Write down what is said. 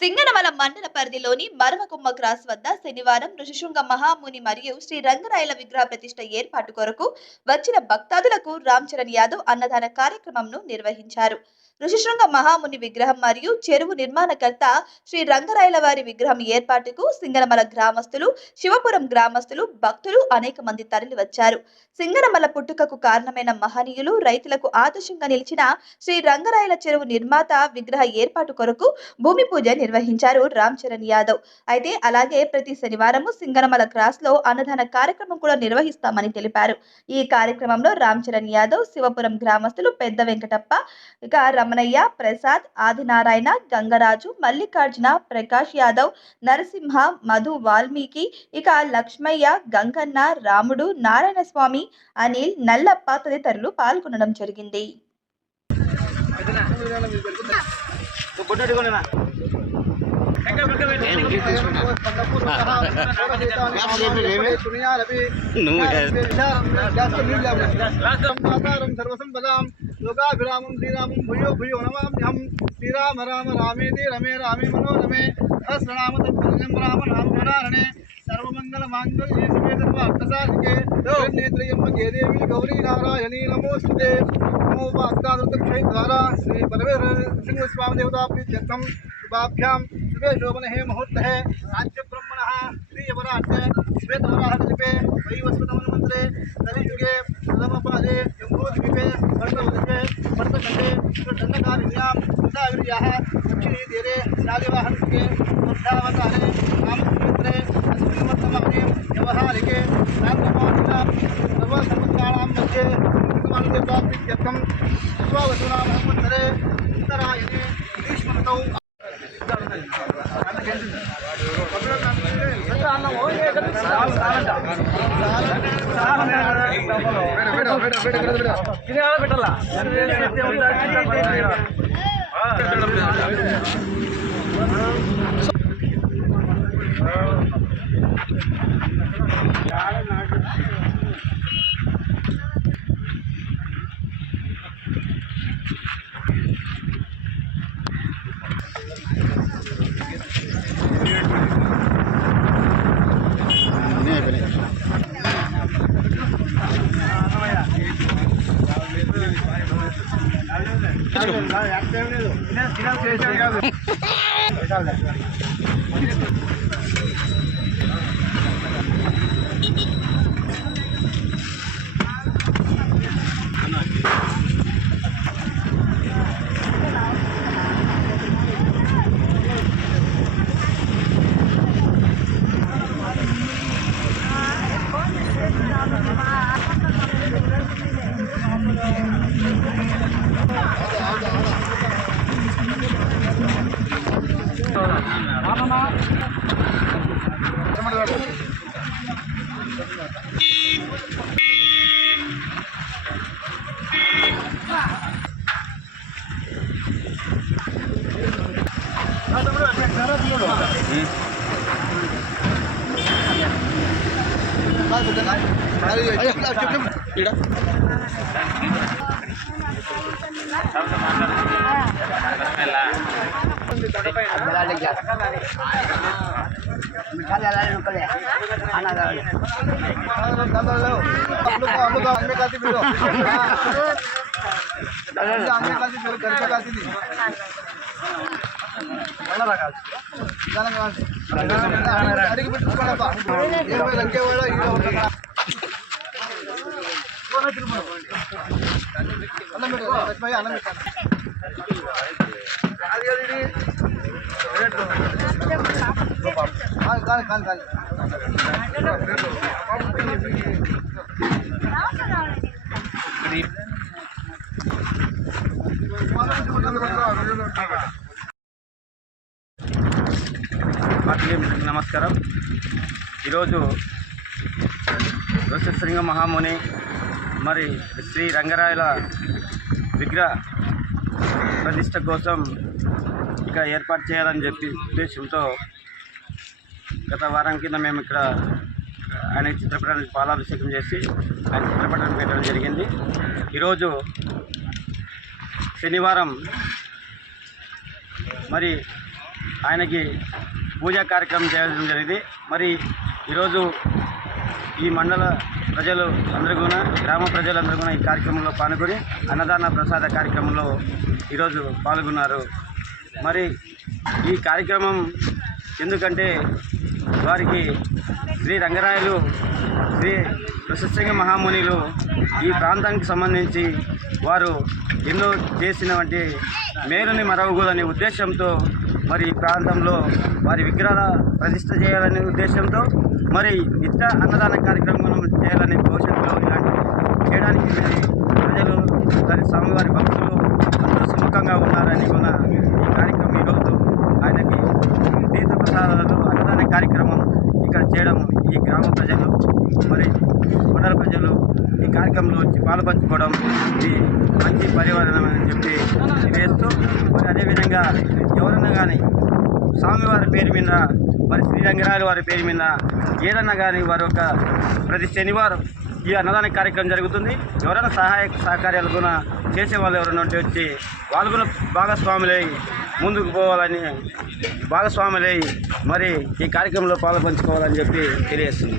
సింగనమల మండల పరిధిలోని మరవకుమ్మ క్రాస్ వద్ద శనివారం ఋషిశృంగ మహాముని మరియు శ్రీ రంగరాయల విగ్రహ ప్రతిష్ట ఏర్పాటు కొరకు వచ్చిన భక్తాదులకు రామ్ చరణ్ యాదవ్ అన్నదాన కార్యక్రమంను నిర్వహించారు. ఋషిశృంగ మహాముని విగ్రహం మరియు చెరువు నిర్మాణకర్త శ్రీ రంగరాయల వారి విగ్రహం ఏర్పాటుకు సింగనమల గ్రామస్తులు శివపురం గ్రామస్తులు భక్తులు అనేక మంది తరలి వచ్చారు సింగనమల పుట్టుకకు కారణమైన మహనీయులు రైతులకు ఆదర్శంగా నిలిచిన శ్రీ రంగరాయల చెరువు నిర్మాత విగ్రహ ఏర్పాటు కొరకు భూమి పూజ నిర్వహించారు రామ్ చరణ్ యాదవ్. అయితే అలాగే ప్రతి శనివారము సింగనమల క్రాస్లో అన్నదాన కార్యక్రమం కూడా నిర్వహిస్తామని తెలిపారు. ఈ కార్యక్రమంలో రామ్ చరణ్ యాదవ్ శివపురం గ్రామస్తులు పెద్ద వెంకటప్ప ఇక రమణయ్య ప్రసాద్ ఆదినారాయణ గంగరాజు మల్లికార్జున ప్రకాష్ యాదవ్ నరసింహ మధు వాల్మీకి ఇక లక్ష్మయ్య గంగన్న రాముడు నారాయణ స్వామి అనిల్ నల్లప్ప తదితరులు పాల్గొనడం జరిగింది. సర్వసంపదాం యోగాభిరామం శ్రీరామం భూయో భూయో నమామ్యహం శ్రీరామ రామ రామేతి రమే రామే మనోరమే సహస్రనామ తత్పరం రామ నామ సర్వమంగళ మాంగళ్యే శివే సర్వ అర్థసాధికే నేత్రయంబకే దేవి గౌరీ నారాయణీ నమోస్తుతే నమో వాగ్దానృతక్షయ ద్వారా శ్రీ పరమేశ్వర సింహస్వామి దేవతాభ్యర్థం शुभाभ्याम शुभे शोभन हे मुहूर्त। है राज्य ब्रह्मण श्रीयवराट श्वेतवराहलिपे वैवस्वतमन्वन्तरे कलियुगे प्रथमपादे जम्बूद्वीपे कर्णवदे कर्णखण्डे दण्डकारिण्यां कृताविर्याः दक्षिणीतीरे शालिवाहनके वर्धावतारे रामक्षेत्रे अस्मिन् वर्तमाने व्यवहारिके प्रान्तपादिनां सर्वसमुद्राणां मध्ये कृतमानुदेवाप्यर्थं विश्वावसुनामहम्मन्तरे उत्तरायणे, ग्रीष्मऋतौ ಬಿಟ್ಟಲ್ಲ పెట్టుకోండి లంకేవాడ అన్నం పెట్టు లక్ష్మయ్య అన్నం పెట్టాను అది అది ఇది. కాదు కాదు కాదు కాదు వాటికి నమస్కారం. ఈరోజు ఋషశృంగ మహాముని మరి శ్రీ రంగరాయల విగ్రహ ప్రతిష్ట కోసం ఇక ఏర్పాటు చేయాలని చెప్పి ఉద్దేశంతో గత వారం కింద మేము ఇక్కడ ఆయన చిత్రపటానికి పాలాభిషేకం చేసి ఆయన చిత్రపటానికి పెట్టడం జరిగింది. ఈరోజు శనివారం మరి ఆయనకి పూజా కార్యక్రమం చేయడం జరిగింది. మరి ఈరోజు ఈ మండల ప్రజలు అందరూ కూడా గ్రామ ప్రజలందరూ కూడా ఈ కార్యక్రమంలో పాల్గొని అన్నదాన ప్రసాద కార్యక్రమంలో ఈరోజు పాల్గొన్నారు. మరి ఈ కార్యక్రమం ఎందుకంటే వారికి శ్రీ రంగరాయలు శ్రీ ప్రశస్తంగ మహామునిలు ఈ ప్రాంతానికి సంబంధించి వారు ఎన్నో చేసినటువంటి మేలుని మరవకూడనే ఉద్దేశంతో మరి ఈ ప్రాంతంలో వారి విగ్రహాల ప్రతిష్ట చేయాలనే ఉద్దేశంతో మరి నిత్య అన్నదాన కార్యక్రమం చేయాలనే భవిష్యత్తులో ఇలాంటి చేయడానికి ప్రజలు మరి స్వామివారి భక్తులు అందరూ సుముఖంగా ఉన్నారని కూడా ఈ కార్యక్రమం ఈరోజు ఆయనకి తీర్థ ప్రసాదాలు అన్నదాన కార్యక్రమం ఇక్కడ చేయడం ఈ గ్రామ ప్రజలు మరి మండల ప్రజలు ఈ కార్యక్రమంలో వచ్చి పాల్పంచుకోవడం ఇది మంచి పర్యావరణం అని చెప్పి వేస్తూ మరి అదేవిధంగా ఎవరన్నా కానీ స్వామివారి పేరు మీద మరి శ్రీరంగరాయల వారి పేరు మీద ఏదన్నా కానీ వారి ఒక ప్రతి శనివారం ఈ అన్నదాన కార్యక్రమం జరుగుతుంది. ఎవరైనా సహాయ సహకార్యాలు కూడా చేసే వాళ్ళు ఎవరైనా ఉంటే వచ్చి వాళ్ళు కూడా భాగస్వాములై ముందుకు పోవాలని భాగస్వాములై మరి ఈ కార్యక్రమంలో పాల్పంచుకోవాలని చెప్పి తెలియజేస్తుంది